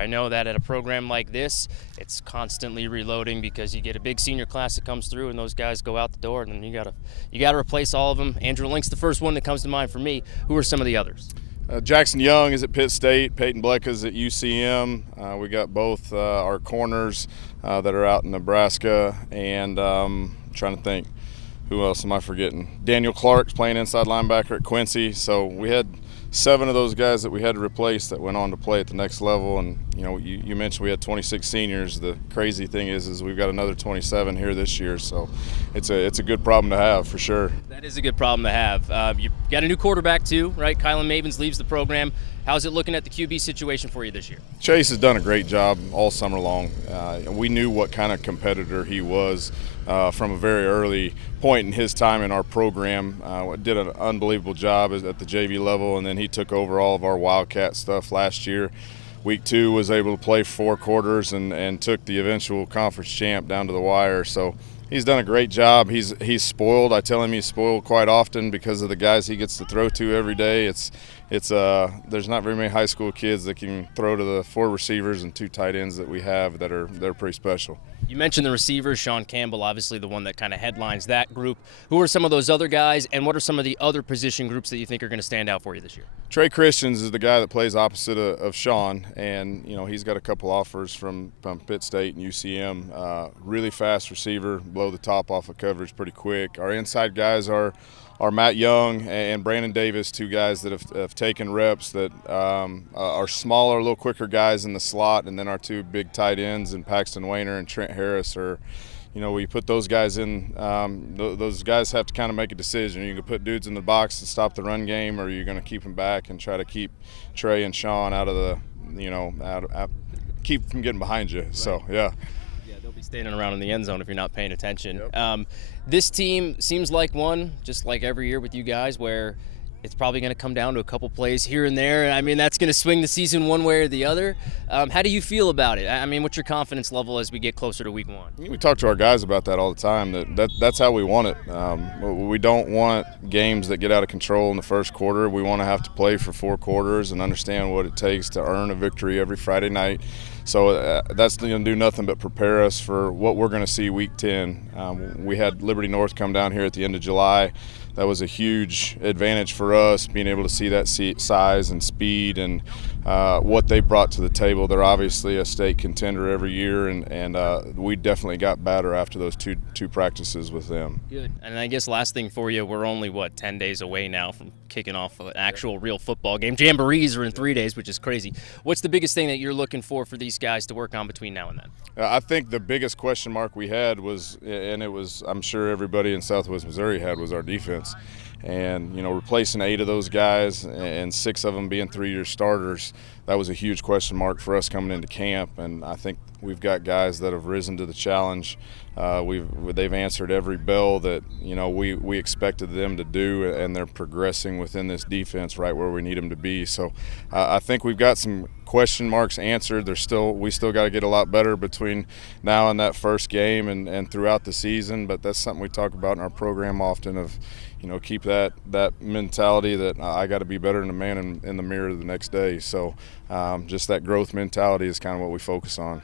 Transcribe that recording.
I know that at a program like this, it's constantly reloading because you get a big senior class that comes through and those guys go out the door, and then you gotta replace all of them. Andrew Link's the first one that comes to mind for me. Who are some of the others? Jackson Young is at Pitt State. Peyton Bleck is at UCM. We got both our corners that are out in Nebraska, and trying to think, who else am I forgetting? Daniel Clark's playing inside linebacker at Quincy. So we had 7 of those guys that we had to replace that went on to play at the next level. And you mentioned we had 26 seniors. The crazy thing is we've got another 27 here this year. So it's a good problem to have for sure. That is a good problem to have. You got a new quarterback too, right? Kylan Mavens leaves the program. How's it looking at the QB situation for you this year? Chase has done a great job all summer long. We knew what kind of competitor he was from a very early point in his time in our program. Did an unbelievable job at the JV level, and then he took over all of our Wildcat stuff last year. Week 2 was able to play 4 quarters and took the eventual conference champ down to the wire. So he's done a great job. He's spoiled. I tell him he's spoiled quite often because of the guys he gets to throw to every day. There's not very many high school kids that can throw to the 4 receivers and 2 tight ends that we have they're pretty special. You mentioned the receivers, Sean Campbell, obviously the one that kind of headlines that group. Who are some of those other guys, and what are some of the other position groups that you think are going to stand out for you this year? Trey Christians is the guy that plays opposite of Sean, and he's got a couple offers from Pitt State and UCM. Really fast receiver, blow the top off of coverage pretty quick. Our inside guys are Matt Young and Brandon Davis, 2 guys that have taken reps that are smaller, a little quicker guys in the slot, and then our 2 big tight ends, and Paxton Wayner and Trent Harris are, we put those guys in. Those guys have to kind of make a decision. You can put dudes in the box to stop the run game, or you're going to keep them back and try to keep Trey and Sean out of the, keep from getting behind you. Right. So, yeah. They'll be standing around in the end zone if you're not paying attention. Yep. This team seems like one, just like every year with you guys, where it's probably going to come down to a couple plays here and there. I mean, that's going to swing the season one way or the other. How do you feel about it? I mean, what's your confidence level as we get closer to week 1? We talk to our guys about that all the time. That's how we want it. We don't want games that get out of control in the first quarter. We want to have to play for 4 quarters and understand what it takes to earn a victory every Friday night. So that's going to do nothing but prepare us for what we're going to see week 10. We had Liberty North come down here at the end of July. That was a huge advantage for us, being able to see that size and speed and what they brought to the table. They're obviously a state contender every year, and we definitely got better after those two practices with them. Good. And I guess last thing for you, we're only, 10 days away now from kicking off an actual real football game. Jamborees are in 3 days, which is crazy. What's the biggest thing that you're looking for these guys to work on between now and then? I think the biggest question mark we had was, and it was, I'm sure everybody in Southwest Missouri had, was our defense. And, replacing 8 of those guys and 6 of them being 3-year starters, that was a huge question mark for us coming into camp. And I think we've got guys that have risen to the challenge. They've answered every bell that, we expected them to do, and they're progressing within this defense right where we need them to be. So I think we've got some question marks answered. We still got to get a lot better between now and that first game and throughout the season, but that's something we talk about in our program often of, keep that mentality that I got to be better than the man in the mirror the next day. So just that growth mentality is kind of what we focus on.